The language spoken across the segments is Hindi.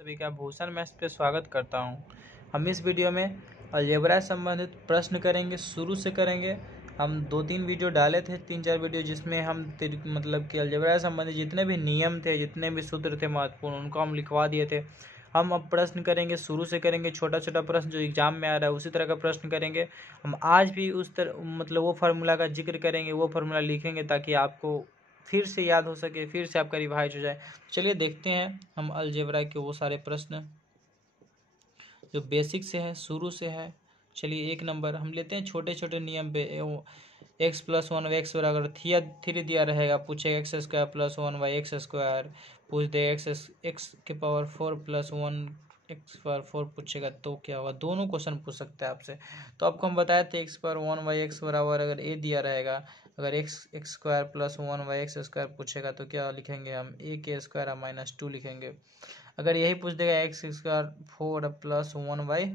सभी का भूषण मैथ्स पे स्वागत करता हूं। हम इस वीडियो में अलजेब्रा से संबंधित प्रश्न करेंगे, शुरू से करेंगे। हम 2-3 वीडियो डाले थे, 3-4 वीडियो, जिसमें हम मतलब कि अलजेब्रा से संबंधित जितने भी नियम थे, जितने भी सूत्र थे महत्वपूर्ण, उनको हम लिखवा दिए थे। हम अब प्रश्न करेंगे, शुरू से करेंगे। छोटा छोटा प्रश्न जो एग्जाम में आ रहा है उसी तरह का प्रश्न करेंगे। हम आज भी उस तरह मतलब वो फार्मूला का जिक्र करेंगे, वो फार्मूला लिखेंगे ताकि आपको फिर से याद हो सके, फिर से आपका रिवाइज हो जाए। चलिए देखते हैं हम अलजेब्रा के वो सारे प्रश्न जो बेसिक से है, शुरू से है। चलिए 1 नंबर हम लेते हैं छोटे छोटे नियम पे। x + 1 x बराबर 3 दिया रहेगा, पूछेगा x² + 1y x²। पूछ दे x के पावर 4 + 1 x पावर 4 पूछेगा तो क्या होगा। दोनों क्वेश्चन पूछ सकते हैं आपसे। तो आपको हम बताए थे x पर 1y x बराबर अगर a दिया रहेगा, अगर x² + 1y x² पूछेगा तो क्या लिखेंगे हम, a² - 2 लिखेंगे। अगर यही पूछ देगा x² 4 + 1y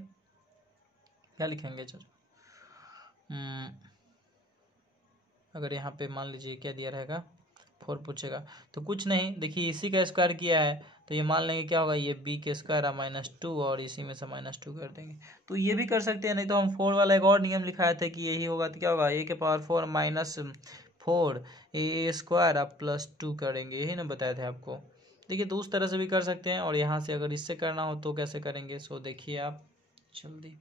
क्या लिखेंगे सर। अगर यहाँ पे मान लीजिए क्या दिया रहेगा 4 पूछेगा तो कुछ नहीं, देखिए इसी का स्क्वायर किया है तो ये मान लेंगे क्या होगा, ये b² - 2 और इसी में से -2 कर देंगे। तो ये भी कर सकते हैं, नहीं तो हम 4 वाला एक और नियम लिखाया था कि यही होगा तो क्या होगा, a के पावर 4 - 4 a² आप +2 करेंगे, यही ना बताए थे आपको। देखिए तो उस तरह से भी कर सकते हैं। और यहाँ से अगर इससे करना हो तो कैसे करेंगे, सो देखिए आप जल्दी।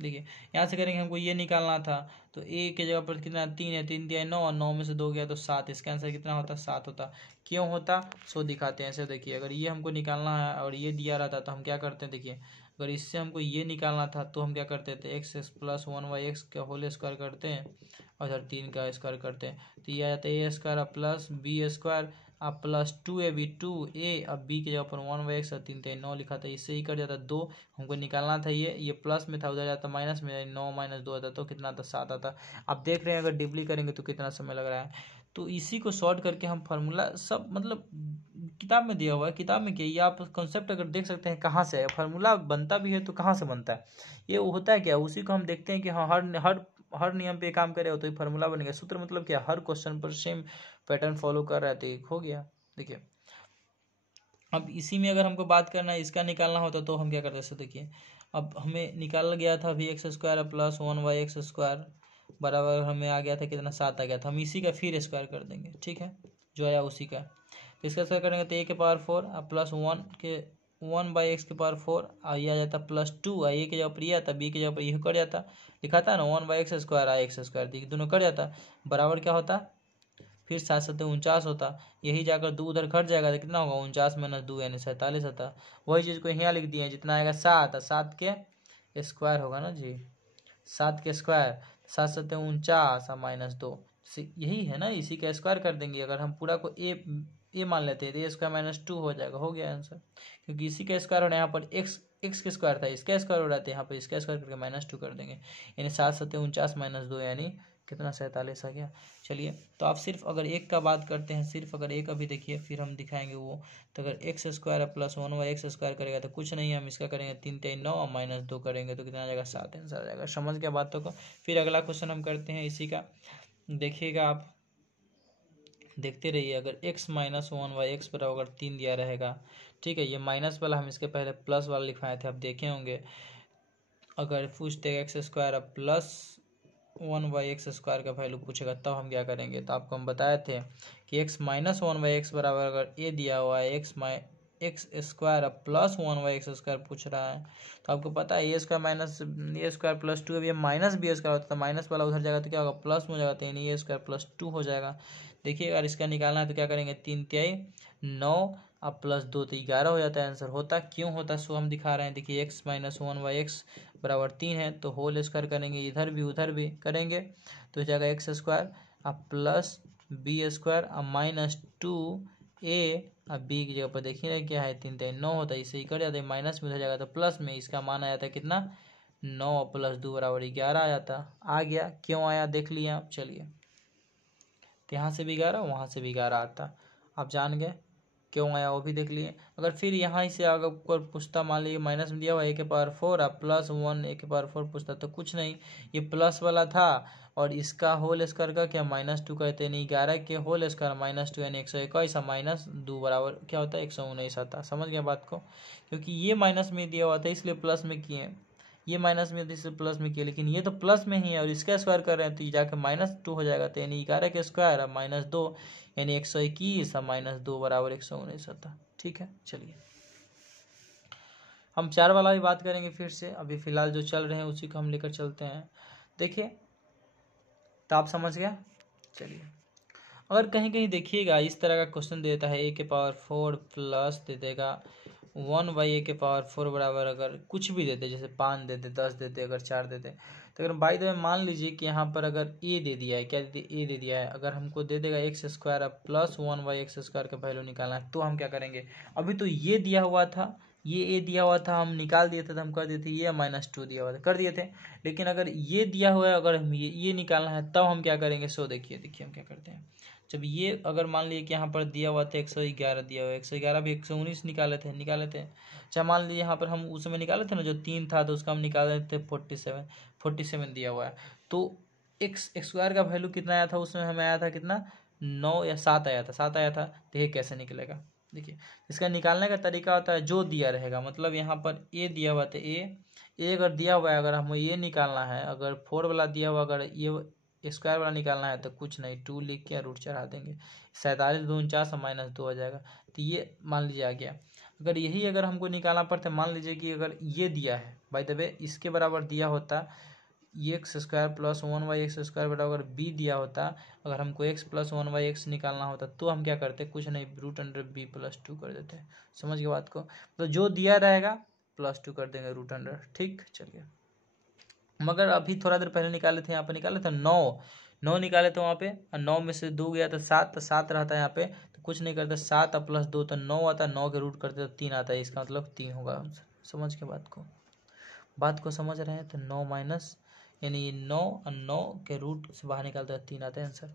देखिए यहाँ से करेंगे, हमको ये निकालना था तो a के जगह पर कितना 3 है, 3 दिया 9 और 9 में से 2 गया तो 7। इसका आंसर कितना होता, 7 होता। क्यों होता सो दिखाते हैं। ऐसे देखिए अगर ये हमको निकालना है और ये दिया रहता तो हम क्या करते हैं, देखिए अगर इससे हमको ये निकालना था तो हम क्या करते थे, x + 1y x का होल स्क्वायर करते हैं और इधर 3 का स्क्वायर करते हैं तो ये आ जाता है a² + b² अब +2ab 2a, अब b की जगह पर 1y x और 3 3 9 लिखा था, इससे ही कट जाता 2। हमको निकालना था ये प्लस में था, उधर जाता माइनस में, 9 - 2 आता तो कितना आता, 7 आता। अब देख रहे हैं अगर डिबली करेंगे तो कितना समय लग रहा है। तो इसी को शॉर्ट करके हम फार्मूला सब मतलब किताब में दिया हुआ है, किताब में क्या, ये आप कॉन्सेप्ट अगर देख सकते हैं कहाँ से है फार्मूला बनता भी है तो कहाँ से बनता है। ये होता है क्या, उसी को हम देखते हैं कि हाँ हर नियम पे काम करे हो तो ये फार्मूला बन गया। सूत्र मतलब क्या, हर क्वेश्चन पर सेम पैटर्न फॉलो कर रहा है तो हो गया। देखिए अब इसी में अगर हमको बात करना है, इसका निकालना होता तो हम क्या करते हैं, देखिए अब हमें निकाला गया था अभी x² + 1y x² बराबर हमें आ गया था कितना, 7 आ गया था। हम इसी का फिर स्क्वायर कर देंगे, ठीक है, जो आया उसी का। तो इसका स्क्वायर करेंगे तो a के पावर 4 अब +1 के 1/x के पावर 4 ये आ जाता +2, a की जगह पर ये आता, b की जगह पर ये कट जाता, लिखा था ना 1/x² x², दोनों कट जाता, बराबर क्या होता, फिर 7 7 49 होता। यही जाकर 2 उधर घट जाएगा तो कितना होगा, 49 - 2 यानी 47 होता। वही चीज़ को यहाँ लिख दिए, जितना आएगा 7 7 के स्क्वायर होगा ना जी, 7 के स्क्वायर, 7 7 49 और -2 यही है ना, इसी का स्क्वायर कर देंगे। अगर हम पूरा को ए मान लेते हैं तो a² - 2 हो जाएगा, हो गया आंसर। क्योंकि इसी का स्क्वायर होना, यहाँ पर एक्स के स्क्वायर था, इसका स्क्वायर हो रहा था, यहाँ पर इसका स्क्वायर करके -2 कर देंगे, यानी 7 7 49 -2 यानी कितना, 47 आ गया। चलिए तो आप सिर्फ अगर एक का बात करते हैं, सिर्फ अगर एक अभी देखिए फिर हम दिखाएंगे वो। तो अगर x² + 1y x² करेगा तो कुछ नहीं, हम इसका करेंगे 3 3 9 और -2 करेंगे तो कितना आ जाएगा, 7 आंसर आ जाएगा। समझ गया बातों को। फिर अगला क्वेश्चन हम करते हैं इसी का, देखिएगा आप देखते रहिए। अगर x - 1y x बराबर 3 दिया रहेगा, ठीक है, ये माइनस वाला हम इसके पहले प्लस वाला लिखवाए थे, आप देखे होंगे। अगर पूछते x² + 1y x² का वैल्यू पूछेगा तब हम क्या करेंगे, तो आपको हम बताए थे कि x - 1y x बराबर अगर a दिया हुआ है x² + 1y x² पूछ रहा है तो आपको पता है a² + 2, अब ये -b² होता है, माइनस वाला उधर जाएगा तो क्या होगा, प्लस में हो जाएगा, तो यानी a² + 2 हो जाएगा। देखिए अगर इसका निकालना है तो क्या करेंगे, 3 3 9 अब +2 तो 11 हो जाता है आंसर। होता क्यों होता सो हम दिखा रहे हैं। देखिए x - 1y x बराबर 3 है तो होल स्क्वायर करेंगे, इधर भी उधर भी करेंगे तो हो जाएगा x² अब +b² अब -2a अब b की जगह पर देखिए ना क्या है, 3 3 9 होता है, इससे ही कर जाता है, माइनस में उधर जाएगा तो प्लस में, इसका मान आ जाता है कितना, 9 + 2 बराबर 11 आ जाता। आ गया, क्यों आया देख लिया आप। चलिए तो यहाँ से भी 11 वहाँ से भी 11 आता, आप जान गए। क्यों आया वो भी देख लिए। अगर फिर यहाँ से अगर कोई पूछता, मान लीजिए माइनस में दिया हुआ a⁴ अब +1 a⁴ पूछता, तो कुछ नहीं, ये प्लस वाला था और इसका होल स्क्वायर का क्या -2 कहते हैं, यानी 11 के होल स्क्वायर -2 यानी 121 -2 बराबर क्या होता है 119 आता है। समझ गया बात को, क्योंकि ये माइनस में दिया हुआ था इसलिए प्लस में किए, ये माइनस में इसलिए प्लस में किए, लेकिन ये तो प्लस में ही है और इसका स्क्वायर कर रहे हैं तो ये जाकर -2 हो जाएगा, तो यानी 11 के स्क्वायर अब -2 यानी 121 और -2 बराबर 119 आता। ठीक है, चलिए हम 4 वाला भी बात करेंगे फिर से, अभी फिलहाल जो चल रहे हैं उसी को हम लेकर चलते हैं। देखिए तो आप समझ गया। चलिए अगर कहीं कहीं देखिएगा इस तरह का क्वेश्चन देता है a⁴ प्लस दे देगा 1/a⁴ बराबर अगर कुछ भी देते, जैसे 5 देते, 10 देते, अगर 4 देते, तो अगर बाई द वे मान लीजिए कि यहाँ पर अगर a दे दिया है, क्या a दे दिया है, अगर हमको दे देगा x² अब +1/x² का वैल्यू निकालना है, तो हम क्या करेंगे, अभी तो ये दिया हुआ था, ये a दिया हुआ था, हम निकाल दिए थे तो हम कर दिए थे, ये -2 दिया हुआ था कर दिए थे, लेकिन अगर ये दिया हुआ है, अगर हम ये निकालना है तब हम क्या करेंगे। सो देखिए हम क्या करते हैं, जब ये अगर मान लीजिए कि यहाँ पर दिया हुआ था 111 दिया हुआ है, 111 भी 119 निकाले थे अच्छा मान लीजिए यहाँ पर हम उस समय निकाले थे ना, जो 3 था तो उसका हम निकाले थे 47 दिया हुआ है, तो x² का वैल्यू कितना आया था उसमें, हमें आया था कितना 9 या 7 आया था, 7 आया था। देखिए कैसे निकलेगा, देखिए इसका निकालने का तरीका होता है जो दिया रहेगा, मतलब यहाँ पर a दिया हुआ था, a अगर दिया हुआ है, अगर हमें ये निकालना है, अगर 4 वाला दिया हुआ, अगर ये स्क्वायर वाला निकालना है तो कुछ नहीं 2 लिख के रूट चढ़ा देंगे, 47 2 49 -2 हो जाएगा, तो ये मान लीजिए आ गया। अगर यही अगर हमको निकालना पड़ता, मान लीजिए कि अगर ये दिया है बाय द वे, इसके बराबर दिया होता x² + 1/x² बराबर b दिया होता, अगर हमको x + 1/x निकालना होता तो हम क्या करते, कुछ नहीं √b + 2 कर देते। समझ गए बात को, तो जो दिया रहेगा +2 कर देंगे √। ठीक, चलिए मगर अभी थोड़ा देर पहले निकाले थे, यहाँ पे निकाले थे 9 निकाले थे वहाँ पे, और 9 में से 2 गया तो 7, तो 7 रहता है यहाँ पे, तो कुछ नहीं करते, 7 + 2 तो 9 आता है, 9 के रूट करते तो 3 आता है, इसका मतलब 3 होगा आंसर। समझ के बात को समझ रहे हैं, तो 9 माइनस यानी 9 और 9 के रूट से बाहर निकालते हैं 3 आता है आंसर।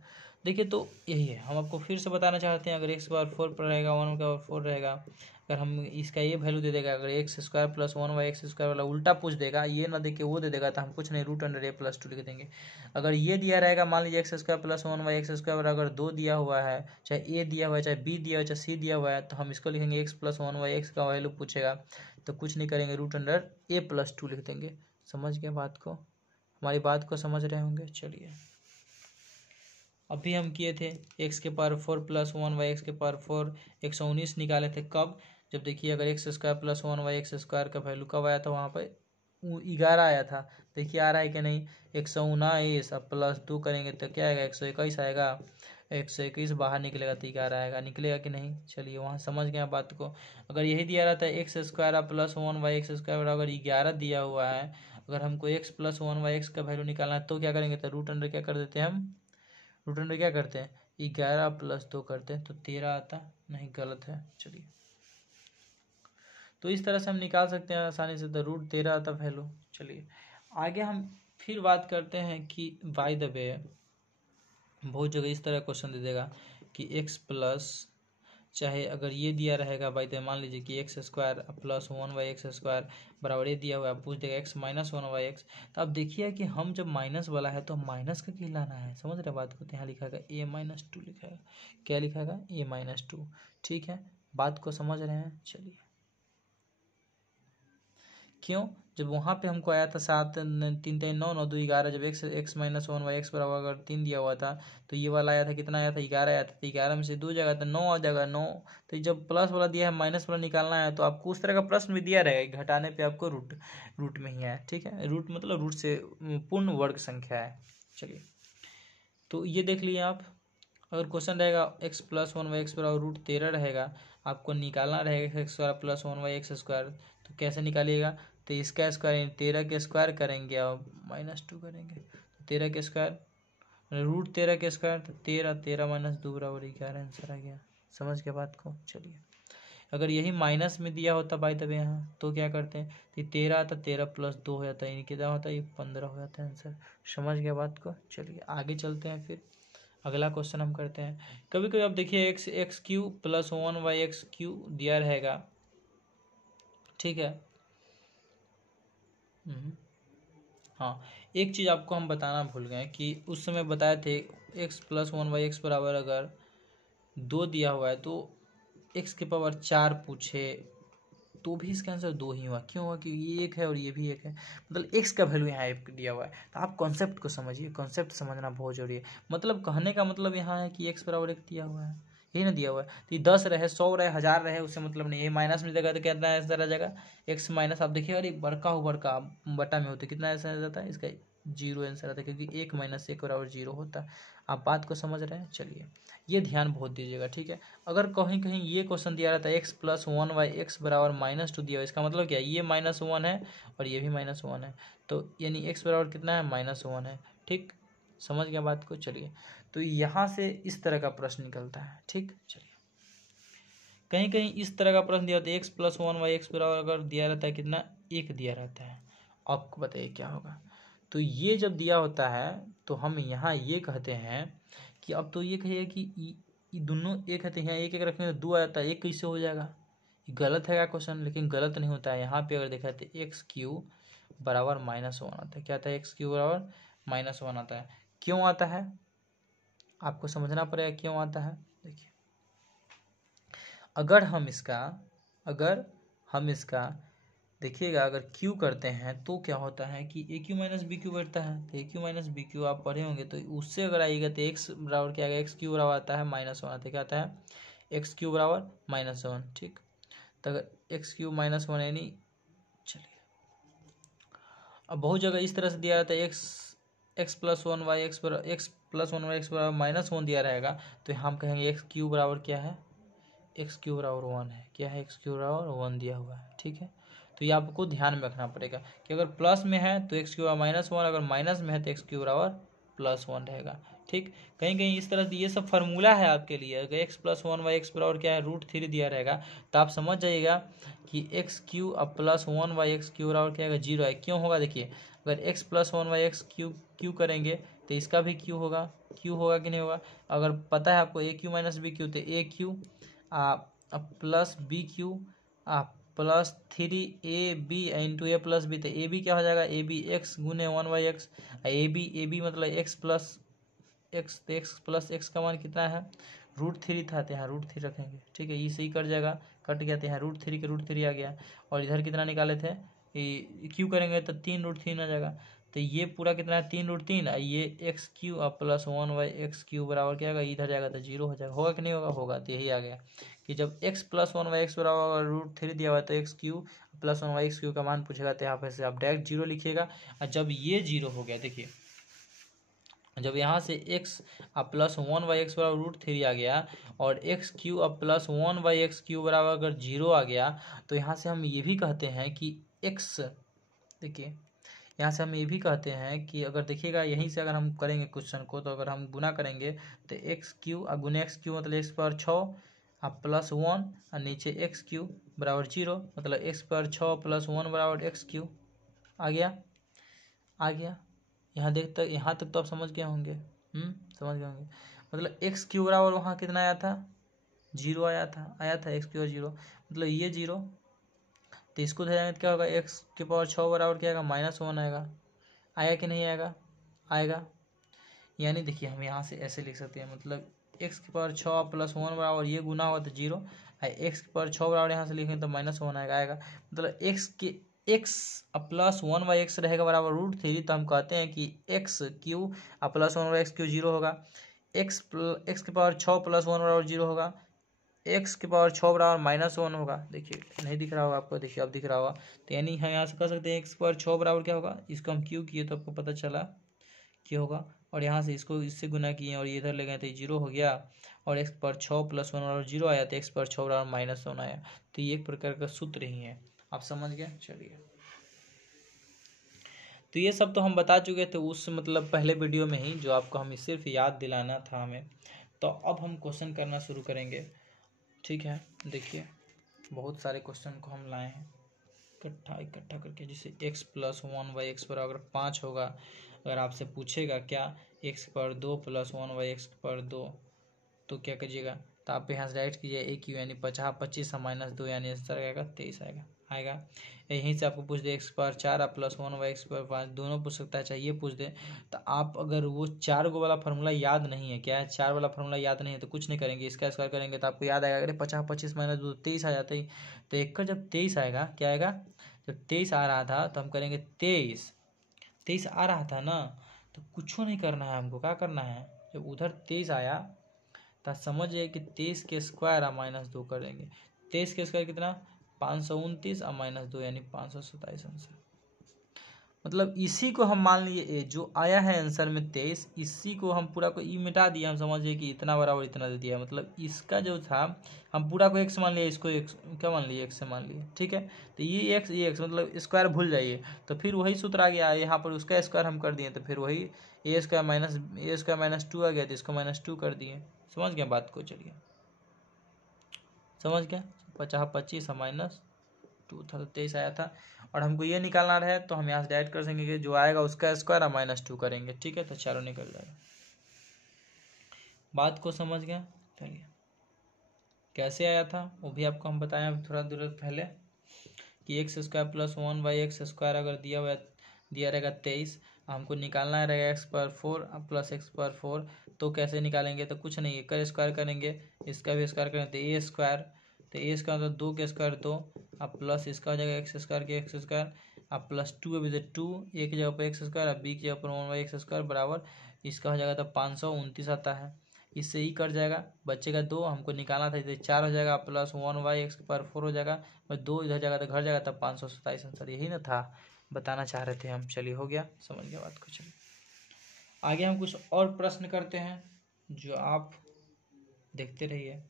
देखिए तो यही है, हम आपको फिर से बताना चाहते हैं, अगर x⁴ पर रहेगा 1/4 रहेगा, अगर हम इसका ये वैल्यू दे देगा, अगर x² + 1/x² वाला उल्टा पूछ देगा, ये ना दे के वो दे देगा, तो हम कुछ नहीं √a + 2 लिख देंगे। अगर ये दिया रहेगा, मान लीजिए x² + 1/x² अगर 2 दिया हुआ है, चाहे a दिया हुआ है, चाहे b दिया हुआ है, चाहे c दिया हुआ है, तो हम इसको लिखेंगे x + 1/x का वैल्यू पूछेगा तो कुछ नहीं करेंगे √a + 2 लिख देंगे। समझ गए बात को, हमारी बात को समझ रहे होंगे। चलिए अभी हम किए थे x⁴ + 1/x⁴ 119 निकाले थे, कब, जब देखिए अगर x² + 1/x² का वैल्यू कब आया था, वहाँ पर 11 आया था। देखिए आ रहा है कि नहीं, 119 अब +2 करेंगे तो क्या आएगा 121 आएगा, 121 बाहर निकलेगा तो 11 आएगा, निकलेगा कि नहीं। चलिए वहाँ समझ गए बात को। अगर यही दिया रहता है x² + 1/x² अगर 11 दिया हुआ है, अगर हमको x + 1/x का वैल्यू निकालना है तो क्या करेंगे, तो √अंडर क्या कर देते हैं हम, √अंडर क्या करते हैं 11 + 2 करते हैं तो 13 आता, नहीं गलत है। चलिए तो इस तरह से हम निकाल सकते हैं आसानी से, तो √13 आता वैल्यू। चलिए आगे हम फिर बात करते हैं कि बाय द वे बहुत जगह इस तरह क्वेश्चन दे देगा कि x प्लस, चाहे अगर ये दिया रहेगा बाय द वे, मान लीजिए कि x² + 1/x² बराबर ये दिया हुआ है, पूछ देगा x - 1/x, तो अब देखिए कि हम जब माइनस वाला है तो माइनस का लाना है, समझ रहे बात को, तो यहाँ लिखा है a-2 लिखा है, क्या लिखा है a-2। ठीक है, बात को समझ रहे हैं। चलिए क्यों, जब वहाँ पे हमको आया था 7 3 3 9 9 2 11, जब x - 1/x बराबर अगर 3 दिया हुआ था तो ये वाला आया था, कितना आया था 11 आया था, तो 11 में से 2 जाएगा तो 9 आ जाएगा 9। तो जब प्लस वाला दिया है माइनस वाला निकालना है तो आपको उस तरह का प्रश्न भी दिया रहेगा, घटाने पे आपको रूट में ही है। ठीक है, रूट मतलब रूट से पूर्ण वर्ग संख्या है। चलिए तो ये देख लिए आप, अगर क्वेश्चन रहेगा x + 1/x बराबर √13 रहेगा, आपको निकालना रहेगा x² + 1/x², तो कैसे निकालिएगा, तो इसका स्क्वायर 13 के स्क्वायर करेंगे और -2 करेंगे, तो 13 के स्क्वायर √13 के स्क्वायर, तो 13 - 2 बराबर 11 आंसर आ गया। समझ के बात को। चलिए अगर यही माइनस में दिया होता बाय द वे यहाँ, तो क्या करते हैं, तो 13 आता, 13 + 2 हो जाता है, यानी कितना होता है, ये 15 हो जाता है आंसर। समझ गया बात को। चलिए आगे चलते हैं फिर, अगला क्वेश्चन हम करते हैं। कभी कभी आप देखिए एक्स क्यू प्लस 1/x³ दिया रहेगा, ठीक है। हाँ, एक चीज़ आपको हम बताना भूल गए कि उस समय बताए थे x प्लस 1/x बराबर अगर 2 दिया हुआ है तो x के पावर 4 पूछे तो भी इसका आंसर 2 ही हुआ। क्यों हुआ? कि ये एक है और ये भी एक है, मतलब x का वैल्यू यहाँ एक दिया हुआ है। तो आप कॉन्सेप्ट को समझिए, कॉन्सेप्ट समझना बहुत जरूरी है। मतलब कहने का मतलब यहाँ है कि x बराबर 1 दिया हुआ है, यही ना दिया हुआ है। तो ये 10 रहे, 100 रहे, 1000 रहे, उससे मतलब नहीं। ये माइनस में देगा तो कितना ऐसा रह जाएगा x माइनस। आप देखिए अरे बड़का हो बड़का बटा में होते कितना ऐसा रहता है, इसका 0 आंसर आता है, क्योंकि 1 - 1 बराबर 0 होता है। आप बात को समझ रहे हैं? चलिए ये ध्यान बहुत दीजिएगा, ठीक है। अगर कहीं कहीं ये क्वेश्चन दिया रहता है x प्लस 1/x बराबर -2 दिया हुआ, इसका मतलब क्या है, ये -1 है और ये भी -1 है, तो यानी x बराबर कितना है, -1 है। ठीक, समझ गया बात को। चलिए तो यहाँ से इस तरह का प्रश्न निकलता है, ठीक। चलिए कहीं कहीं इस तरह का प्रश्न दिया होता है x प्लस 1/x बराबर अगर दिया रहता है कितना, 1 दिया रहता है, आपको बताइए क्या होगा। तो ये जब दिया होता है तो हम यहाँ ये कहते हैं कि अब तो ये कहिए कि ये दोनों एक है, तो यहाँ एक एक रखेंगे तो 2 आ जाता है, एक कैसे हो जाएगा। ये गलत है क्या क्वेश्चन? लेकिन गलत नहीं होता है। यहाँ पे अगर देखा तो x³ बराबर -1 आता है। क्या आता है? x³ बराबर -1 आता है। क्यों आता है आपको समझना पड़ेगा, क्यों आता है। देखिए अगर हम इसका देखिएगा, अगर क्यू करते हैं तो क्या होता है कि AQ - BQ बैठता है। तो AQ - BQ आप पढ़े होंगे, तो उससे अगर आइएगा तो x बराबर क्या आएगा, x³ बराबर आता है -1 आता है। क्या आता है? x³ बराबर -1, ठीक। तो अगर x³ -1 यानी, चलिए अब बहुत जगह इस तरह से दिया जाता है x प्लस 1/x बराबर -1 दिया रहेगा, तो हम कहेंगे x³ बराबर क्या है, x³ बराबर 1 है। क्या है? x³ बराबर 1 दिया हुआ है, ठीक है। तो ये आपको ध्यान में रखना पड़ेगा कि अगर प्लस में है तो x³ बराबर -1, अगर माइनस में है तो x³ बराबर +1 रहेगा, ठीक। कहीं कहीं इस तरह से ये सब फार्मूला है आपके लिए। अगर x प्लस 1/x बराबर क्या है, √3 दिया रहेगा, तो आप समझ जाइएगा कि x³ अब प्लस 1/x³ बराबर क्या है, 0 है। क्यों होगा? देखिए अगर x प्लस 1/x³ करेंगे तो इसका भी q होगा, कि नहीं होगा। अगर पता है आपको AQ - BQ, तो AQ plus BQ plus 3AB into A plus B, तो AB क्या हो जाएगा, AB x गुने 1/x। AB मतलब x प्लस x, तो x प्लस x का मान कितना है, √3 था, तो यहाँ √3 रखेंगे, ठीक है। ये सही कट जाएगा, कट गया, तो यहाँ √3 के √3 आ गया। और इधर कितना निकाले थे, क्यू करेंगे तो 3√3 आ जाएगा। तो ये पूरा कितना है, 3√3, ये x³ प्लस 1/x³ बराबर क्या होगा, इधर जाएगा तो 0 हो जाएगा। होगा कि नहीं होगा? होगा। तो यही आ गया कि जब x प्लस 1/x बराबर √3 दिया हुआ है तो x³ प्लस 1/x³ का मान पूछेगा, तो यहाँ पे से आप डायरेक्ट 0 लिखिएगा। और जब ये 0 हो गया, देखिए जब यहाँ से x प्लस 1/x बराबर √3 आ गया और x³ प्लस 1/x³ बराबर अगर 0 आ गया, तो यहाँ से हम ये भी कहते हैं कि x, देखिए यहाँ से हम ये भी कहते हैं कि अगर देखिएगा यहीं से अगर हम करेंगे क्वेश्चन को, तो अगर हम गुना करेंगे तो x³ गुने x³ मतलब x⁴ प्लस 1 और नीचे x³ बराबर 0, मतलब x⁴ प्लस 1 बराबर x³ आ गया। यहाँ तक तो आप समझ गए होंगे, समझ गए होंगे। मतलब x³ बराबर वहाँ कितना आया था, 0 आया था x³ 0, मतलब ये 0, तो इसको धर जाएंगे तो क्या होगा, x⁴ बराबर क्या आएगा, -1 आएगा। आएगा कि नहीं आएगा? आएगा। यानी देखिए हम यहाँ से ऐसे लिख सकते हैं, मतलब x⁴ प्लस 1 बराबर ये गुना हुआ तो 0, x⁴ बराबर यहाँ से लिखेंगे तो -1 आएगा। मतलब x प्लस 1/x रहेगा बराबर √3, तो हम कहते हैं कि x³ प्लस 1/x³ 0 होगा, x⁴ प्लस 1 बराबर 0 होगा, x⁴ बराबर -1 होगा। देखिए नहीं दिख रहा होगा आपको, देखिए अब दिख रहा होगा। तो यानी हम यहाँ से कह सकते हैं x⁴ बराबर क्या होगा, इसको हम क्यू किए तो आपको पता चला क्या होगा, और यहाँ से इसको इससे गुना किए और ये इधर ले गए तो 0 हो गया, और x⁴ प्लस 1 बराबर 0 आया, तो x⁴ बराबर -1 आया। तो ये एक प्रकार का सूत्र ही है, आप समझ गए। चलिए तो ये सब तो हम बता चुके थे उस मतलब पहले वीडियो में ही, जो आपको हमें सिर्फ याद दिलाना था हमें। तो अब हम क्वेश्चन करना शुरू करेंगे, ठीक है। देखिए बहुत सारे क्वेश्चन को हम लाए हैं इकट्ठा करके, जैसे x प्लस 1/x बराबर 5 होगा, अगर आपसे पूछेगा क्या एक्स पर 2 प्लस 1/x पर 2 तो क्या करिएगा, तो आप यहाँ से डायरेक्ट कीजिए ए क्यू यानी 50 माइनस 2 यानी आंसर आएगा 23 आएगा। यहीं से आपको पूछ दे एक्स पर 4 प्लस 1/x पर 5 दोनों पूछ सकता है, चाहिए पूछ दे तो आप अगर वो 4 को वाला फार्मूला याद नहीं है, क्या है 4 वाला फार्मूला याद नहीं है तो कुछ नहीं करेंगे, इसका स्क्वायर करेंगे तो आपको याद आएगा। अगर 50 माइनस 2 23 आ जाता ही, तो एक का जब 23 आएगा क्या आएगा, जब 23 आ रहा था तो हम करेंगे 23 आ रहा था ना, तो कुछ नहीं करना है हमको, क्या करना है जब उधर 23 आया तो समझिए कि 23 के स्क्वायर और माइनस 2 करेंगे। 23 के स्क्वायर कितना 529 और माइनस 2 यानी 527 आंसर। मतलब इसी को हम मान लिए जो आया है आंसर में 23, इसी को हम पूरा को ई मिटा दिया, हम समझिए कि इतना बराबर इतना दे दिया, मतलब इसका जो था हम पूरा को एक्स मान लिया, इसको एक्स क्या मान लिए एक्स से मान लिए, ठीक है। तो ये एक्स मतलब स्क्वायर भूल जाइए, तो फिर वही सूत्र आ गया यहाँ पर, उसका स्क्वायर हम कर दिए तो फिर वही ए स्क्वायर माइनस 2 आ गया, तो इसको -2 कर दिए। समझ गए बात को, चलिए समझ गया। 25 माइनस 2 था तो 23 आया था, और हमको ये निकालना है तो हम यहाँ से डायरेक्ट कर देंगे कि जो आएगा उसका स्क्वायर और -2 करेंगे, ठीक है। तो चारों निकल जाएगा। बात को समझ गया। चलिए कैसे आया था वो भी आपको हम बताएं अभी थोड़ा देर पहले कि x square plus 1/x square अगर दिया रहेगा 23, हमको निकालना रहेगा एक्स पर 4 प्लस एक्स पर 4, तो कैसे निकालेंगे, तो कुछ नहीं एक स्क्वायर करेंगे, इसका भी स्क्वायर करेंगे तो ए स्क्वायर, तो ए स्क्वायर मतलब 2 के स्क्वायर 2 अब प्लस इसका हो जाएगा एक्स स्क्वायर के एक्स स्क्वायर अब प्लस 2 अभी तो 2 ए की जगह पर एक्स स्क्वायर अब बी की जगह पर 1/x स्क्वायर बराबर इसका हो जाएगा तो 529 आता है, इससे ही कट जाएगा, बचेगा 2, हमको निकालना था इधर 4 हो जाएगा प्लस 1/x पर 4 हो जाएगा और 2 इधर जाएगा तो घर जाएगा तब 527 आंसर, यही ना था बताना चाह रहे थे हम। चलिए हो गया, समझ गया बात को। चलिए आगे हम कुछ और प्रश्न करते हैं जो आप देखते रहिए।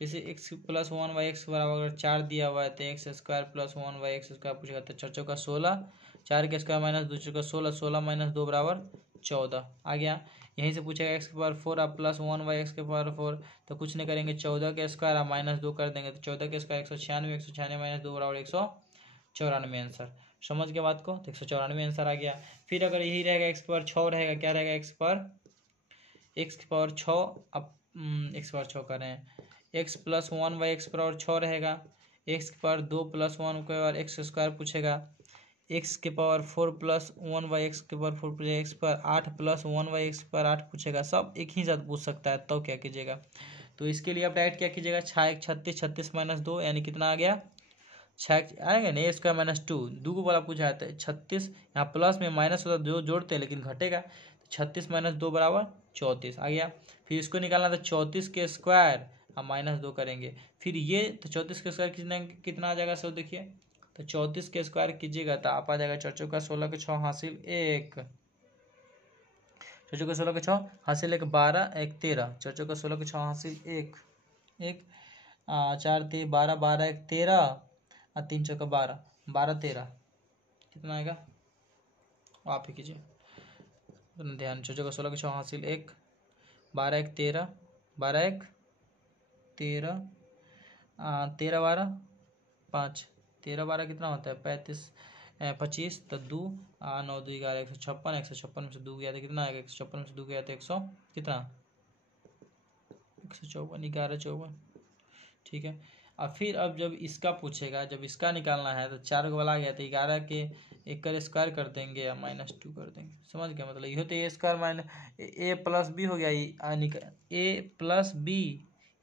जैसे एक्स प्लस 1/x बराबर अगर 4 दिया हुआ है तो x square plus 1/x square पूछेगा तो 4 चौका 16, 4 के स्क्वायर माइनस 2 चौका 16, 16 माइनस 2 बराबर 14 आ गया। यहीं से पूछेगा एक्स के पावर 4 प्लस 1/x के पावर 4, तो कुछ नहीं करेंगे 14 के स्क्वायर और -2 कर देंगे तो 14 के स्क्वायर 196, 196 माइनस 2 बराबर 194 आंसर। समझ के बात को, तो 194 आंसर आ गया। फिर अगर यही रहेगा एक्स पावर 6 रहेगा, क्या रहेगा एक्स पावर 6 अब एक्स पावर 6 कर रहे हैं, एक्स प्लस 1/x पावर 6 रहेगा, एक्स के पावर 2 प्लस 1 के पावर एक्स स्क्वायर पूछेगा, एक्स के पावर 4 प्लस 1/x के पावर 4 पूछेगा, एक्स पर 8 प्लस 1/x पर 8 पूछेगा, सब एक ही साथ पूछ सकता है, तो क्या कीजिएगा, तो इसके लिए आप डायरेक्ट क्या कीजिएगा 6 36, 36 माइनस 2 यानी कितना आ गया 6 आएगा नहीं, स्क्वायर माइनस 2 को वाला पूछा जाता है 36, यहाँ प्लस में माइनस होता जो जोड़ते हैं लेकिन घटेगा, 36 माइनस 2 बराबर 34 आ गया। फिर इसको निकालना था 34 के स्क्वायर अब -2 करेंगे, फिर ये तो 34 के स्क्वायर कितना आ जाएगा सब देखिए, तो 34 के स्क्वायर कीजिएगा तो आप आ जाएगा 4 चौका 16 के 6 हासिल 1, 4 चौका 16 के 6 हासिल 1 12 1 13, 4 चौका 16 के 6 हासिल 1 1 4 3 12 12 1 13 और 3 चौका 12 12 13 कितना आएगा आप ही कीजिए ध्यान, 4 चौका 16 के 6 हासिल 1 12 1 13 12 1 13 13 12 5 13 12 कितना होता है 35 25 तो 2 9 2 11 156, 156 में से 2 गया था कितना आएगा 156 में से 2 गया था 100 कितना 154 11 54, ठीक है। और फिर अब जब इसका पूछेगा, जब इसका निकालना है तो 4 को वाला आ गया तो 11 के 1 का स्क्वायर कर देंगे या -2 कर देंगे, समझ गया मतलब ये तो ए स्क्वायर माइनस ए प्लस बी हो गया, ए प्लस बी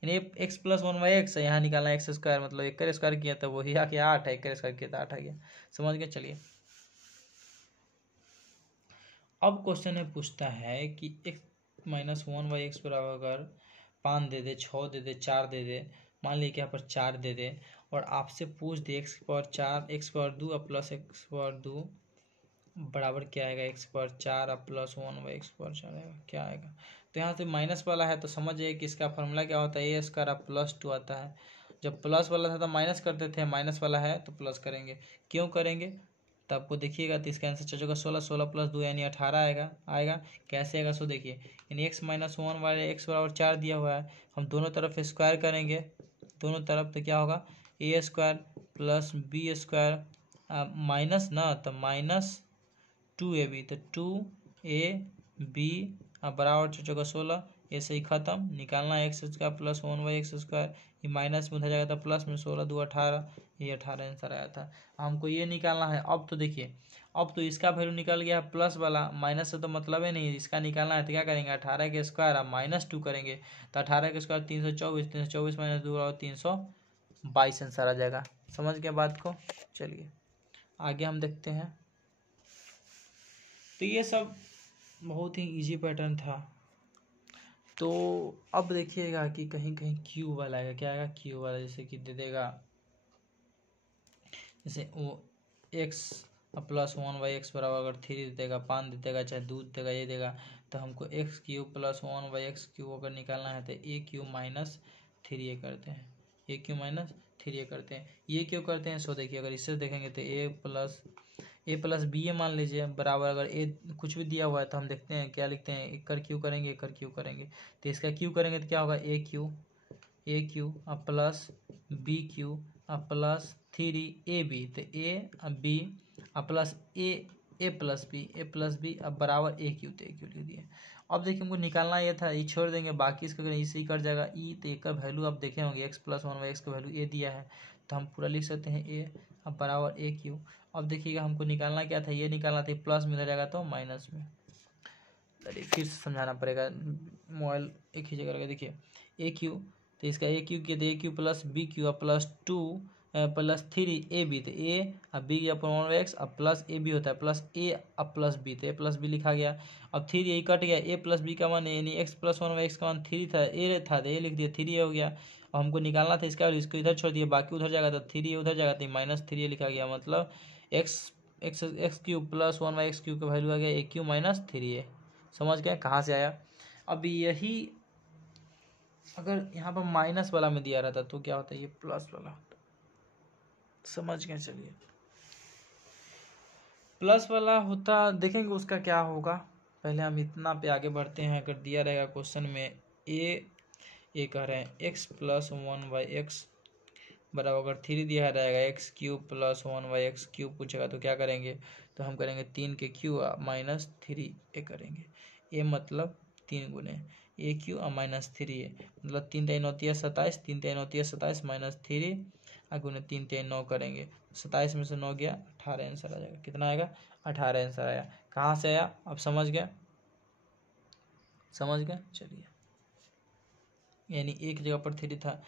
यानी एक्स प्लस 1/x यहाँ निकालना एक्स स्क्वायर मतलब 1 का स्क्वायर किया था वही आ गया 8 है, 1 का स्क्वायर किया था 8 आ गया, समझ गया। चलिए अब क्वेश्चन में पूछता है कि x माइनस 1/x बराबर अगर 5 दे दे 6 दे दे 4 दे दे, मान लीजिए कि यहाँ पर 4 दे दे और आपसे पूछ दे x power 4 x power 2 plus x power 2 बराबर क्या आएगा x power 4 plus 1/x power 4 आएगा, क्या आएगा, तो यहाँ से माइनस वाला है तो समझिए कि इसका फॉर्मूला क्या होता है ए स्क्वायर +2 आता है, जब प्लस वाला था तो माइनस करते थे, माइनस वाला है तो प्लस करेंगे, क्यों करेंगे तो आपको देखिएगा तो इसका आंसर 4 जगह 16, 16 + 2 यानी 18 आएगा कैसे आएगा सो देखिए, यानी एक्स माइनस 1/x बराबर 4 दिया हुआ है, हम दोनों तरफ स्क्वायर करेंगे, दोनों तरफ तो क्या होगा a square plus b square minus ना तो -2ab तो 2 ए बी अब बराबर 16 ये सही खत्म। निकालना है एक्स स्क्वायर प्लस 1/x², ये माइनस में उधर जाएगा तो प्लस में 16 2 18, ये 18 आंसर आया था। हमको ये निकालना है। अब तो देखिए, अब तो इसका वैल्यू निकल गया प्लस वाला, माइनस से तो मतलब ही नहीं, इसका निकालना है तो क्या करेंगे 18 के स्क्वायर अब -2 करेंगे तो 18 के स्क्वायर 324, 324 माइनस 2 और 322 आंसर आ जाएगा। समझ गया बात को। चलिए आगे हम देखते हैं। तो ये सब बहुत ही इजी पैटर्न था। तो अब देखिएगा कि कहीं कहीं क्यू वाला आएगा। क्या आएगा? क्यू वाला। जैसे कि दे देगा, जैसे वो एक्स प्लस 1/x बराबर अगर 3 दे देगा, 5 दे देगा, चाहे दूध देगा, ये देगा, तो हमको x³ प्लस 1/x³ अगर निकालना है तो a³ माइनस 3a करते हैं। a³ माइनस 3a करते हैं। ये क्यों करते हैं? सो देखिए, अगर इससे देखेंगे तो a प्लस बी ए मान लीजिए बराबर, अगर ए कुछ भी दिया हुआ है तो हम देखते हैं क्या लिखते हैं, एक कर क्यू करेंगे, एक कर क्यू करेंगे, तो इसका क्यू करेंगे तो क्या होगा a क्यू अब प्लस b³ अब प्लस 3ab, तो ए अब बी अब प्लस ए प्लस बी अब बराबर a³ तो a³ लिख दिए। अब देखिए हमको निकालना ये था, ये छोड़ देंगे, बाकी इसका अगर इसी कट जाएगा ई, तो एक का वैल्यू आप देखे होंगे x प्लस 1/x का वैल्यू a दिया है, तो हम पूरा लिख सकते हैं a अब बराबर a³। अब देखिएगा हमको निकालना क्या था, ये निकालना था, प्लस में इधर जाएगा तो माइनस में। चलिए फिर से समझाना पड़ेगा, मोबाइल एक ही जगह लगा। देखिए a³ तो इसका a³ किया तो a³ प्लस b³ अब प्लस 2 प्लस 3ab, तो a अब b अपन 1/x अब प्लस a b होता है, प्लस a अब प्लस b, तो a प्लस b लिखा गया। अब 3 यही कट गया, a प्लस b का मान यानी x प्लस 1/x का मान 3 था, a था तो a लिख दिया, 3a हो गया। अब हमको निकालना था इसका, इसको इधर छोड़ दिया, बाकी उधर जाएगा तो 3a उधर जाएगा तो माइनस 3a लिखा गया। मतलब x³ प्लस 1/x³ का वैल्यू आ गया a³ माइनस 3a। समझ गए कहाँ से आया? अब यही अगर यहाँ पर माइनस वाला में दिया रहता तो क्या होता है, ये प्लस वाला होता। समझ गए? चलिए प्लस वाला होता, देखेंगे उसका क्या होगा। पहले हम इतना पे आगे बढ़ते हैं। अगर दिया रहेगा क्वेश्चन में ए कह रहे हैं x प्लस 1/x बराबर, अगर 3 दिया रहेगा x³ प्लस 1/x³ पूछेगा तो क्या करेंगे, तो हम करेंगे 3 के क्यू माइनस 3a करेंगे। ए मतलब 3 गुने a³ और माइनस 3a, मतलब 3 3 होती है 27, 3 3 होती है 27 माइनस 3 गुने 3 3 9 करेंगे, 27 में से 9 गया 18 आंसर आ जाएगा। कितना आएगा? 18 आंसर आया। कहाँ से आया? अब समझ गया? समझ गए? चलिए, यानी एक जगह पर 3 था,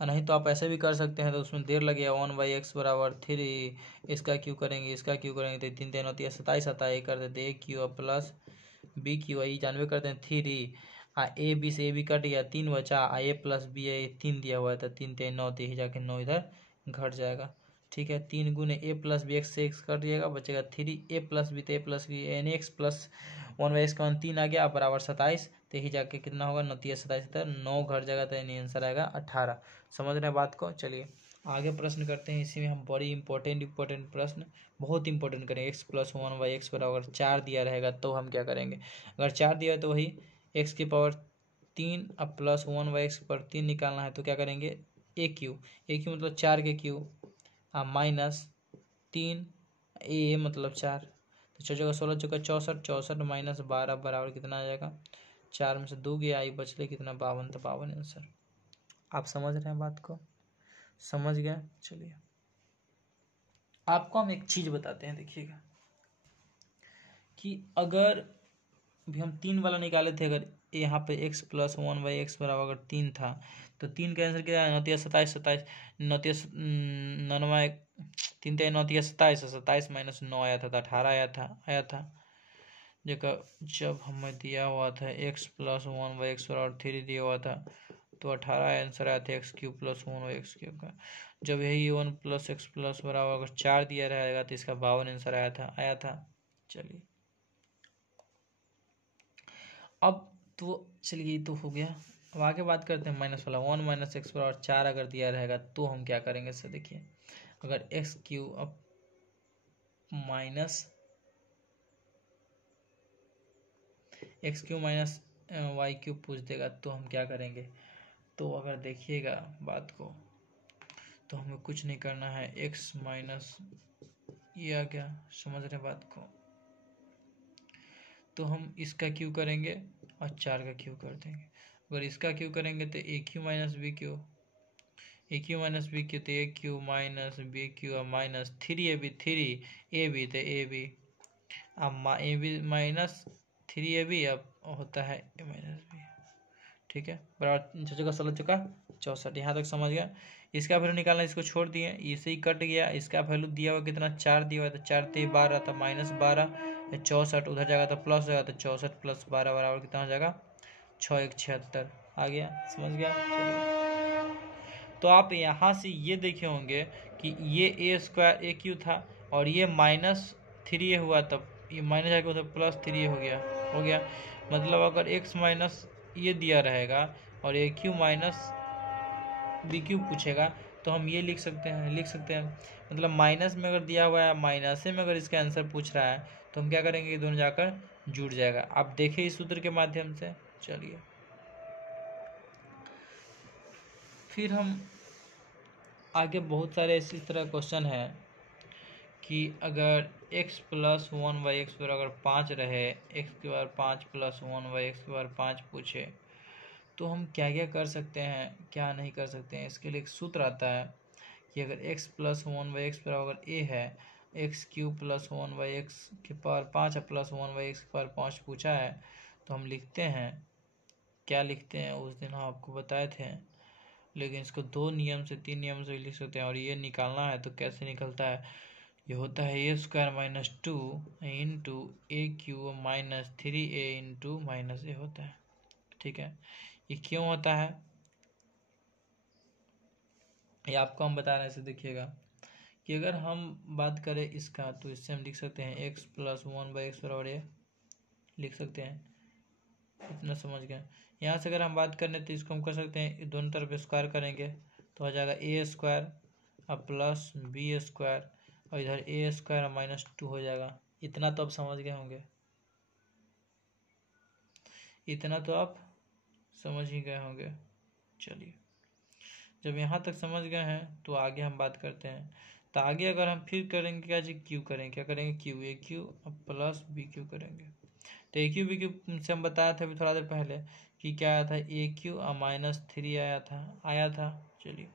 नहीं तो आप ऐसे भी कर सकते हैं, तो उसमें देर लगेगा। 1/x बराबर 3, इसका क्यू करेंगे, इसका क्यू करेंगे, तो 3 3 होती है 27 आता है, ये कर देते a³ प्लस b³ ये जानवे करते हैं 3 ए बी से ए बी कट गया, 3 बचा, a प्लस बी है 3 दिया हुआ था, 3 3 9, तो यही जाके 9 इधर घट जाएगा। ठीक है, 3 गुने a प्लस बी एक्स से एक्स कट जाएगा, बचेगा 3a प्लस बी, तो a प्लस बी यानी एक्स प्लस 1/x का 3 आ गया बराबर 27, तो यही जाके कितना होगा 9 3 27, 9 घट जाएगा, तो यानी आंसर आएगा 18। समझ रहे हैं बात को? चलिए आगे प्रश्न करते हैं। इसी में हम बड़ी इंपॉर्टेंट प्रश्न बहुत इंपॉर्टेंट करेंगे। x प्लस 1/x बराबर 4 दिया रहेगा तो हम क्या करेंगे, अगर 4 दिया है तो वही x की पावर 3 अब प्लस 1/x पर 3 निकालना है तो क्या करेंगे a³ मतलब 4 के क्यू माइनस 3 a मतलब 4, तो 4 जगह 16 चौका 64, 64 माइनस 12 बराबर कितना आ जाएगा, 4 में से 2 गया, आई बचले कितना 52, तो 52 आंसर। आप समझ रहे हैं बात को? समझ गए? चलिए आपको हम एक चीज बताते हैं, देखिएगा कि अगर भी हम 3 वाला निकाले थे, अगर यहाँ पे x प्लस 1/x बराबर अगर 3 था तो 3 का आंसर क्या है 9 27 27 9 99 3 3 9 27, 27 माइनस 9 आया था तो 18 आया था जब हमें दिया हुआ था x प्लस 1/x बराबर 3 दिया हुआ था तो 18 आंसर आया था x³ प्लस 1/x³ का। जब यही 1 प्लस x प्लस बराबर अगर 4 दिया रहेगा तो इसका 52 आंसर आया था। चलिए अब तो चलिए तो हो गया। अब आगे बात करते हैं माइनस वाला। 1 माइनस एक्स बराबर 4 अगर दिया रहेगा तो हम क्या करेंगे, इससे देखिए अगर x³ अब माइनस x³ माइनस y³ पूछ देगा तो हम क्या करेंगे, तो अगर देखिएगा बात को तो हमें कुछ नहीं करना है, x माइनस ये आ गया, समझ रहे बात को, तो हम इसका क्यू करेंगे और 4 का क्यू कर देंगे। अगर इसका क्यू करेंगे तो a cube minus b cube, a cube minus b cube तो a cube minus b cube minus 3ab 3ab तो ए बी, अब ए बी माइनस 3ab अब होता है ए माइनस बी। ठीक है, बराबर जगह सलझ चुका 64। यहाँ तक समझ गया। इसका वैल्यू निकालना, इसको छोड़ दिए, इसे ही कट गया। इसका वैल्यू दिया हुआ कितना 4 दिया हुआ, तो 4 ते 12 था -12 64, उधर जाएगा तो प्लस हो जाएगा, तो 64 + 12 बराबर कितना हो जाएगा 6 1 76। आ गया, समझ गया। चलिए, तो आप यहाँ से ये देखे होंगे कि ये ए स्क्वायर ए क्यू था और ये -3a हुआ, तब ये माइनस आके उधर +3a हो गया। मतलब अगर x माइनस ये दिया रहेगा और ए क्यू माइनस बी क्यू पूछेगा तो हम ये लिख सकते हैं। मतलब माइनस में अगर दिया हुआ है, माइनस में अगर इसका आंसर पूछ रहा है तो हम क्या करेंगे, ये दोनों जाकर जुड़ जाएगा। आप देखिए इस सूत्र के माध्यम से। चलिए, फिर हम आगे बहुत सारे इसी तरह क्वेश्चन है कि अगर x + 1/x पर अगर 5 रहे, x के बार 5 + 1/x के बार 5 पूछे तो हम क्या क्या कर सकते हैं, क्या नहीं कर सकते हैं। इसके लिए एक सूत्र आता है कि अगर x + 1/x पर अगर a है, x³ + 1/x के पावर 5 + 1/x के पावर 5 पूछा है, तो हम लिखते हैं, क्या लिखते हैं उस दिन हम आपको बताए थे, लेकिन इसको 2 नियम से 3 नियम से लिख सकते हैं। और ये निकालना है तो कैसे निकलता है, ये होता है a² - 2 × a³ - 3a × -a होता है। ठीक है, ये क्यों होता है ये आपको हम बता रहे हैं। इसे देखिएगा कि अगर हम बात करें इसका, तो इससे हम लिख सकते हैं x + 1/x बराबर a, लिख सकते हैं, इतना समझ गए। यहाँ से अगर हम बात करें तो इसको हम कर सकते हैं, दोनों तरफ स्क्वायर करेंगे तो हो जाएगा a² अब प्लस b² और इधर a² - 2 हो जाएगा। इतना तो आप समझ गए होंगे, इतना तो आप समझ ही गए होंगे। चलिए, जब यहाँ तक समझ गए हैं तो आगे हम बात करते हैं। तो आगे अगर हम फिर करेंगे क्या जी, क्यू करेंगे, क्या करेंगे, क्यू ए क्यू अब प्लस बी क्यू करेंगे। तो ए क्यू बी क्यू से हम बताया था अभी थोड़ा देर पहले कि क्या आया था, ए क्यू -3 आया था। चलिए,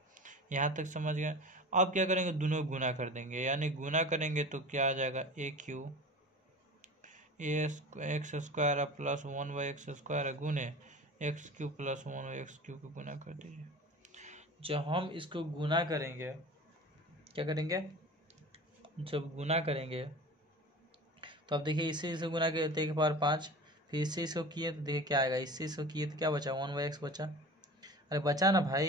यहाँ तक समझ गए। अब क्या करेंगे, दोनों गुना कर देंगे, यानी गुना करेंगे तो क्या आ जाएगा, ए क्यू x² + 1/x² गुने x³ + 1/x³ को गुना कर दीजिए। जब हम इसको गुना करेंगे, क्या करेंगे, जब गुना करेंगे तो अब देखिए इससे इसको गुना किए तो 1/5, फिर इससे इसको किए तो देखिए क्या आएगा, इससे इसको किए तो क्या बचा, 1/x बचा। अरे बचा ना भाई,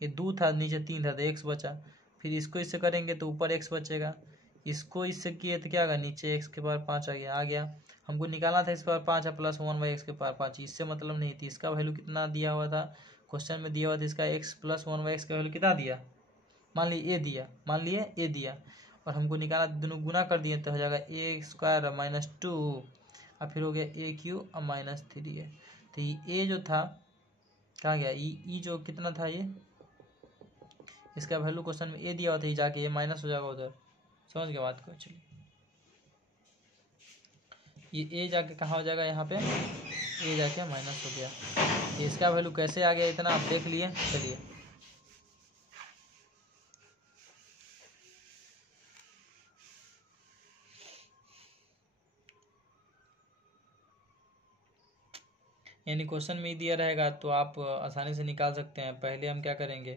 ये 2 था नीचे 3 था तो x बचा। फिर इसको इससे करेंगे तो ऊपर x बचेगा, इसको इससे किए तो क्या आएगा, नीचे x के पावर 5 आ गया। हमको निकालना था इस पावर 5 + 1/x के पावर 5, इससे मतलब नहीं थी। इसका वैल्यू कितना दिया हुआ था, क्वेश्चन में दिया हुआ था इसका x + 1/x का वैल्यू कितना दिया, मान लिए ए दिया और हमको निकाला, दोनों गुना कर दिए तो हो जाएगा a² - 2 और फिर हो गया a³ - 3a। तो ये जो था कहाँ गया, ई जो कितना था, ये इसका वैल्यू क्वेश्चन में ए दिया हुआ था, ये जाके ये माइनस हो जाएगा उधर। समझ गया बात को। चलिए, ये ए जाके कहाँ हो जाएगा, यहाँ पे ए जाके माइनस हो गया। इसका वैल्यू कैसे आ गया इतना आप देख लिए। चलिए, यानी क्वेश्चन में ही दिया रहेगा तो आप आसानी से निकाल सकते हैं। पहले हम क्या करेंगे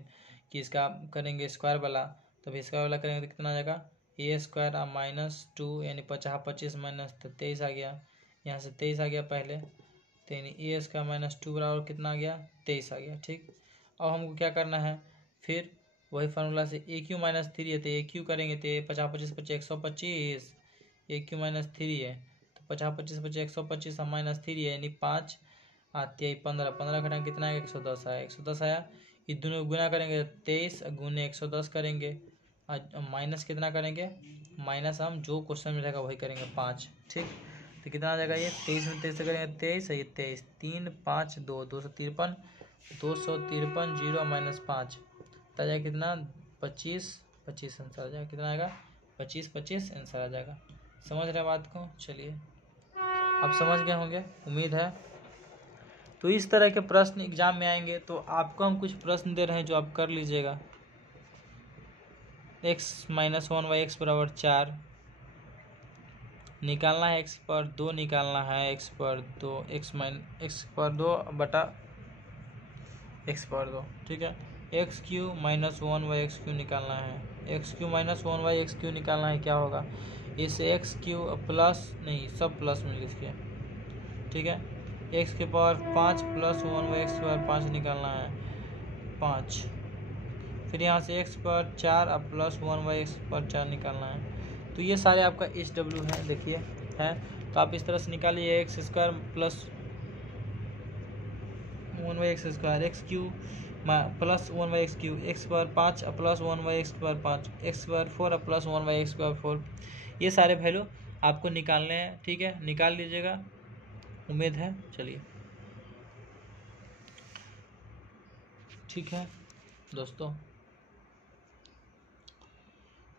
कि इसका करेंगे स्क्वायर वाला, तब स्क्वायर वाला करेंगे तो कितना आ जाएगा, a² - 2 यानी 50 25 माइनस तो 23 आ गया। यहाँ से 23 आ गया पहले, तो यानी a² - 2 बराबर कितना आ गया, 23 आ गया। ठीक, अब हमको क्या करना है, फिर वही फार्मूला से a³ - 3 है तो a³ करेंगे तो 50 25 25 125, a³ - 3 है तो 50 25 25 125 -3 है यानी 5 आती है 15 15 घटा कितना है, 110 आया। 110 आया, ये दोनों गुना करेंगे 23 गुने 110 करेंगे, माइनस कितना करेंगे, माइनस हम जो क्वेश्चन में रहेगा वही करेंगे 5। ठीक, तो कितना आ जाएगा, ये 23 में 23 से करेंगे 23 है, ये 23 3 5 2 253 253 0 - 5 तो आ जाएगा कितना, 25 25 आंसर आ जाएगा। कितना आएगा, 25 25 आंसर आ जाएगा। समझ रहे बात को। चलिए, आप समझ गए होंगे, उम्मीद है। तो इस तरह के प्रश्न एग्जाम में आएंगे, तो आपको हम कुछ प्रश्न दे रहे हैं जो आप कर लीजिएगा। x - 1/x बराबर 4 निकालना है, x पर 2 निकालना है, x पर 2 x पर 2 बटा x पर 2, ठीक है। x³ - 1/x³ निकालना है, x³ - 1/x³ निकालना है, क्या होगा, इसे x³ प्लस नहीं सब प्लस में लिखिए, ठीक है। x के पावर 5 प्लस 1/x के पावर 5 निकालना है, 5। फिर यहाँ से x पर 4 अब प्लस 1/x पर 4 निकालना है। तो ये सारे आपका HW है, देखिए है। तो आप इस तरह से निकालिए, x² plus 1/x², x³ plus 1/x³, x पर 5 प्लस 1/x पर 5, x पर 4 प्लस 1/x पर 4। ये सारे वैल्यू आपको निकालने हैं, ठीक है, निकाल लीजिएगा, उम्मीद है। चलिए ठीक है दोस्तों,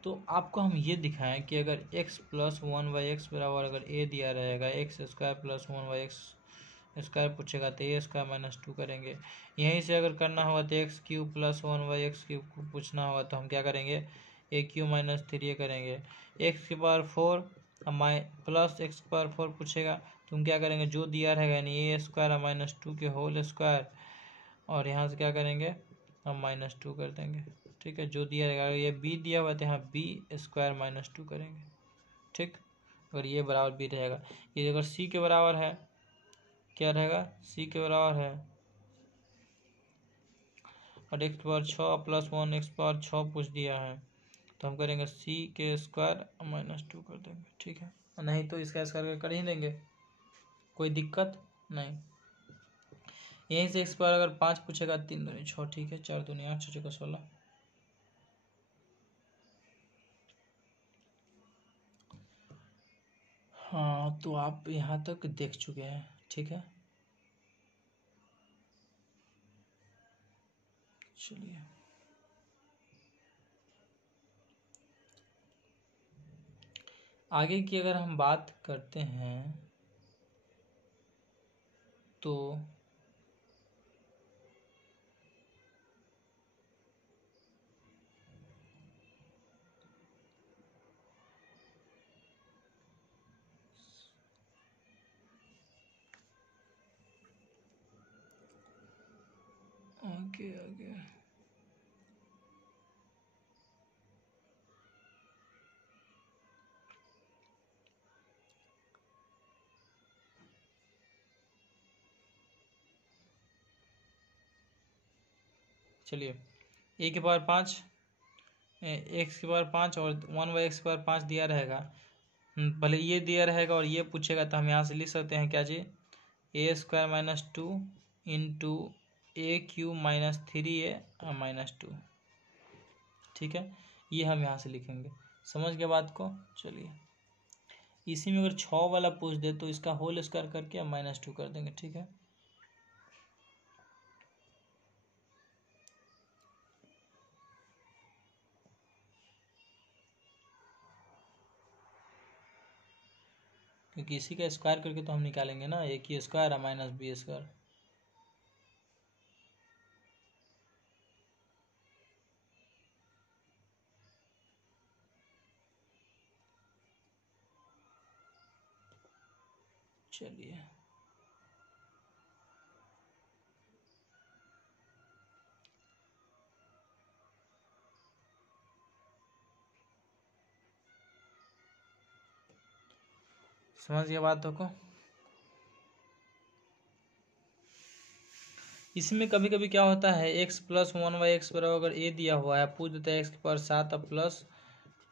तो आपको हम ये दिखाएं कि अगर x प्लस 1/x बराबर अगर a दिया रहेगा, x² प्लस 1/x² पूछेगा तो a² - 2 करेंगे। यहीं से अगर करना होगा तो x³ प्लस 1/x³ को पूछना होगा तो हम क्या करेंगे, a³ - 3 करेंगे। x की पावर 4 प्लस x की पावर 4 पूछेगा तो हम क्या करेंगे, जो दिया रहेगा यानी a² - 2 के होल स्क्वायर, और यहाँ से क्या करेंगे हम -2 कर देंगे, ठीक है। जो दिया रहेगा, ये b दिया हुआ तो यहाँ b² - 2 करेंगे, ठीक। अगर ये बराबर b रहेगा, ये अगर c के बराबर है, क्या रहेगा, c के बराबर है, और x power 6 plus 1 x power 6 पूछ दिया है तो हम करेंगे c² - 2 कर देंगे, ठीक है। नहीं तो इसका स्क्वायर कर ही देंगे, कोई दिक्कत नहीं। यहीं से x पावर अगर 5 पूछेगा 3 दूनी 6, ठीक है, 4 दूनी 8, 6 16। हाँ, तो आप यहाँ तक देख चुके हैं, ठीक है। चलिए आगे की अगर हम बात करते हैं तो आगे चलिए, a की पावर 5, x की पावर 5 और 1/x की पावर 5 दिया रहेगा। भले ये दिया रहेगा और ये पूछेगा तो हम यहाँ से लिख सकते हैं क्या जी, a² - 2 इंटू a³ - 3a - 2, ठीक है। ये हम यहाँ से लिखेंगे, समझ गए बात को। चलिए इसी में अगर 6 वाला पूछ दे तो इसका होल स्क्वायर करके हम -2 कर देंगे, ठीक है। क्योंकि इसी का स्क्वायर करके तो हम निकालेंगे ना, a² - b²। चलिए समझ गया बातों को। इसमें कभी कभी क्या होता है, x प्लस 1/x बराबर अगर a दिया हुआ है, पूछ देता है x की पावर 7 अब प्लस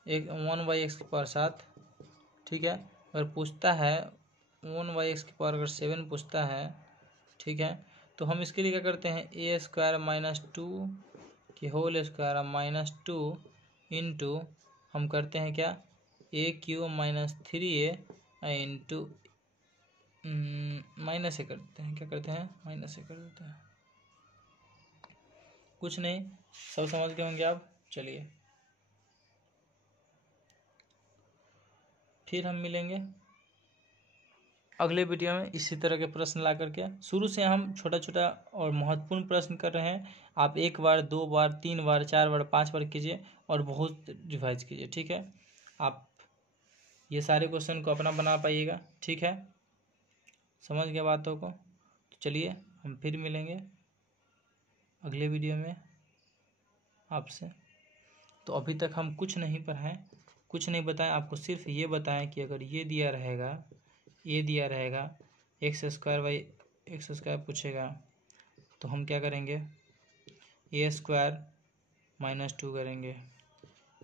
1/x की पावर 7, ठीक है। अगर पूछता है 1/x की पावर अगर 7 पूछता है, ठीक है, तो हम इसके लिए क्या करते हैं, a² - 2 की होल स्क्वायर -2 इंटू हम करते हैं क्या, a³ - 3a इंटू माइनस ए कर देते हैं, क्या करते हैं, माइनस ए कर देते हैं। कुछ नहीं, सब समझ गए होंगे आप। चलिए फिर हम मिलेंगे। अगले वीडियो में इसी तरह के प्रश्न ला करके, शुरू से हम छोटा छोटा और महत्वपूर्ण प्रश्न कर रहे हैं। आप 1 बार 2 बार 3 बार 4 बार 5 बार कीजिए और बहुत रिवाइज कीजिए, ठीक है। आप ये सारे क्वेश्चन को अपना बना पाइएगा, ठीक है। समझ गया बातों को? तो चलिए हम फिर मिलेंगे अगले वीडियो में आपसे। तो अभी तक हम कुछ नहीं पढ़ाएं, कुछ नहीं बताएं आपको, सिर्फ ये बताएं कि अगर ये दिया रहेगा एक्स स्क्वायर पूछेगा तो हम क्या करेंगे, ए स्क्वायर माइनस 2 करेंगे।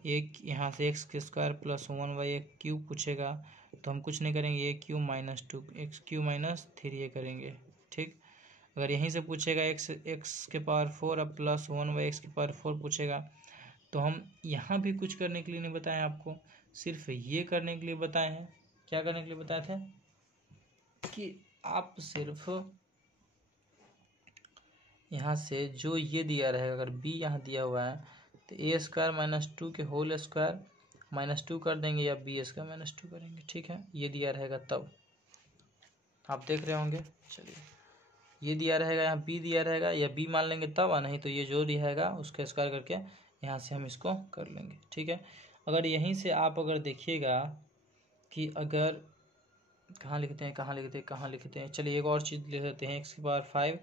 एक यहाँ से एक्स स्क्वायर प्लस 1/(x³ पूछेगा तो हम कुछ नहीं करेंगे, a³ minus 2 x³ minus 3a करेंगे, ठीक। अगर यहीं से पूछेगा x⁴ अब प्लस 1/(x⁴ पूछेगा तो हम यहाँ भी कुछ करने के लिए नहीं बताएं आपको, सिर्फ ये करने के लिए बताए हैं। क्या करने के लिए बताए थे कि आप सिर्फ यहाँ से जो ये दिया रहेगा, अगर b यहाँ दिया हुआ है तो a स्क्वायर माइनस 2 के होल स्क्वायर माइनस 2 कर देंगे या b स्क्वायर माइनस 2 करेंगे, ठीक है। ये दिया रहेगा तब आप देख रहे होंगे। चलिए ये दिया रहेगा, यहाँ b दिया रहेगा या b मान लेंगे तब, नहीं तो ये जो रहेगा उसका स्क्वायर करके यहाँ से हम इसको कर लेंगे, ठीक है। अगर यहीं से आप अगर देखिएगा कि अगर कहाँ लिखते हैं, चलिए एक और चीज़ लिख लेते हैं, x⁵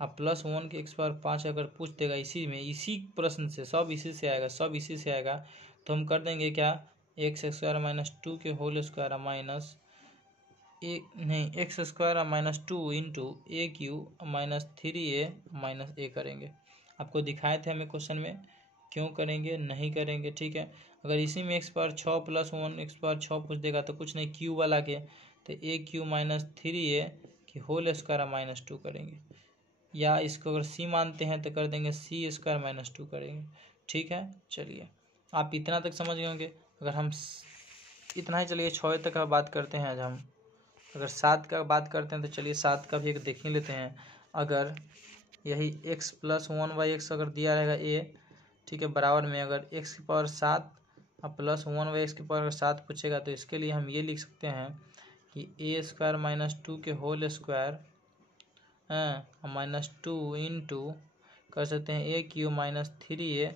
अब प्लस 1 के x⁵ अगर पूछ देगा इसी प्रश्न से, सब इसी से आएगा, तो हम कर देंगे क्या, x² माइनस 2 के whole square minus x² minus 2 into a³ minus 3a minus a करेंगे। आपको दिखाए थे हमें क्वेश्चन में, क्यों करेंगे, नहीं करेंगे, ठीक है। अगर इसी में x⁴ प्लस 1 x⁴ पूछ देगा तो कुछ नहीं, क्यू वाला के तो a³ माइनस 3a की होल स्क्वायर माइनस 2 करेंगे, या इसको अगर c मानते हैं तो कर देंगे c² माइनस 2 करेंगे, ठीक है। चलिए आप इतना तक समझ गए होंगे। अगर हम इतना ही, चलिए 6 तक का बात करते हैं आज हम। अगर 7 का बात करते हैं तो चलिए 7 का भी एक देख ही लेते हैं। अगर यही x प्लस 1/x अगर दिया रहेगा a, ठीक है, बराबर में अगर x⁴ अब प्लस 1/x⁴ पूछेगा तो इसके लिए हम ये लिख सकते हैं कि a² माइनस 2 के होल स्क्वायर माइनस 2 इंटू कर सकते हैं a³ minus 3a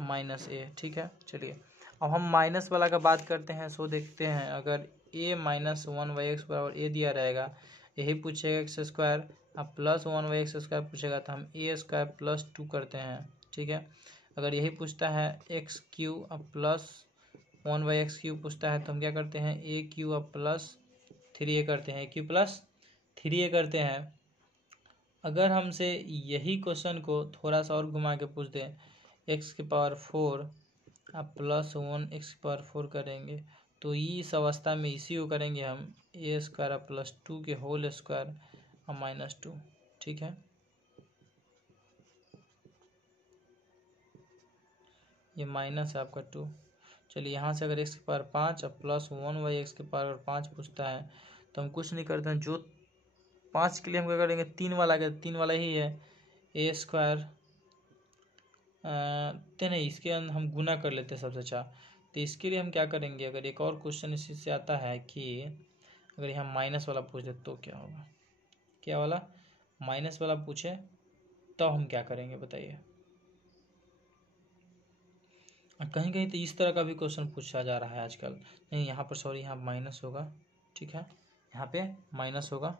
minus a, ठीक है। चलिए अब हम माइनस वाला का बात करते हैं, सो देखते हैं। अगर a माइनस 1/x बराबर a दिया रहेगा, यही पूछेगा x² अब प्लस 1/x² पूछेगा तो हम a² प्लस 2 करते हैं, ठीक है। अगर यही पूछता है x³ अब प्लस 1/x³ पूछता है तो हम क्या करते हैं, a³ अब प्लस 3a करते हैं, a³ प्लस 3a करते हैं। अगर हमसे यही क्वेश्चन को थोड़ा सा और घुमा के पूछ दें, x⁴ अब प्लस 1 x⁴ करेंगे तो इस अवस्था में इसी को करेंगे हम a² प्लस 2 के होल स्क्वायर अब माइनस 2, ठीक है। ये माइनस है आपका 2। चलिए यहाँ से अगर x⁵ अब प्लस 1/x⁵ पूछता है तो हम कुछ नहीं करते हैं, जो 5 के लिए हम क्या करेंगे, 3 वाला ही है a², तो नहीं इसके अंदर हम गुना कर लेते हैं सबसे अच्छा। तो इसके लिए हम क्या करेंगे, अगर एक और क्वेश्चन इसी से आता है कि अगर यहाँ माइनस वाला पूछ दे तो क्या होगा, क्या वाला माइनस वाला पूछे तो हम क्या करेंगे बताइए। कहीं कहीं तो इस तरह का भी क्वेश्चन पूछा जा रहा है आजकल। नहीं यहाँ पर सॉरी, यहाँ माइनस होगा, ठीक है, यहाँ पे माइनस होगा।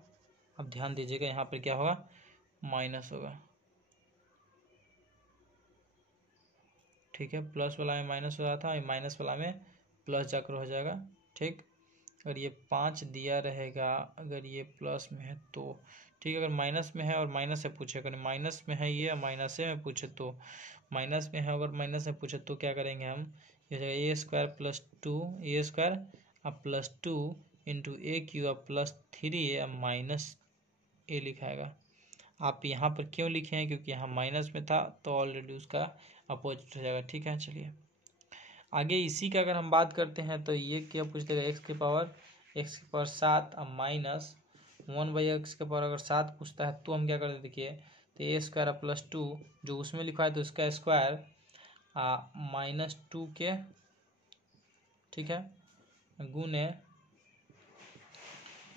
अब ध्यान दीजिएगा, यहाँ पर क्या होगा, माइनस होगा, ठीक है। प्लस वाला में माइनस हो रहा था, माइनस वाला में प्लस जाकर हो जाएगा, ठीक। अगर ये 5 दिया रहेगा, अगर ये प्लस में है तो ठीक है, अगर माइनस में है और माइनस से पूछे, अगर माइनस में है ये माइनस से में पूछे तो माइनस में है, अगर माइनस से पूछे तो क्या करेंगे हम, ये हो जाएगा a² प्लस 2 a² अब प्लस 2 इंटू a³ अब प्लस 3a अब माइनस a लिखाएगा। आप यहाँ पर क्यों लिखे हैं, क्योंकि यहाँ माइनस में था तो ऑलरेडी उसका अपोजिट हो जाएगा, ठीक है। चलिए आगे इसी का अगर हम बात करते हैं तो ये क्या पूछ देगा, x⁴ अब माइनस 1/x⁴ अगर 7 पूछता है तो हम क्या करते, देखिए तो a² प्लस 2 जो उसमें लिखा है तो उसका स्क्वायर माइनस 2 के, ठीक है, गुने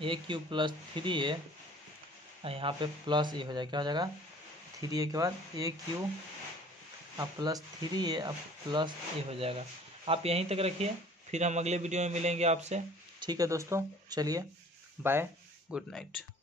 ए क्यू प्लस 3a यहाँ पे प्लस ए हो जाएगा, क्या हो जाएगा 3a के बाद ए क्यू अब प्लस 3a अब प्लस ए हो जाएगा। आप यहीं तक रखिए, फिर हम अगले वीडियो में मिलेंगे आपसे। ठीक है दोस्तों, चलिए बाय, गुड नाइट।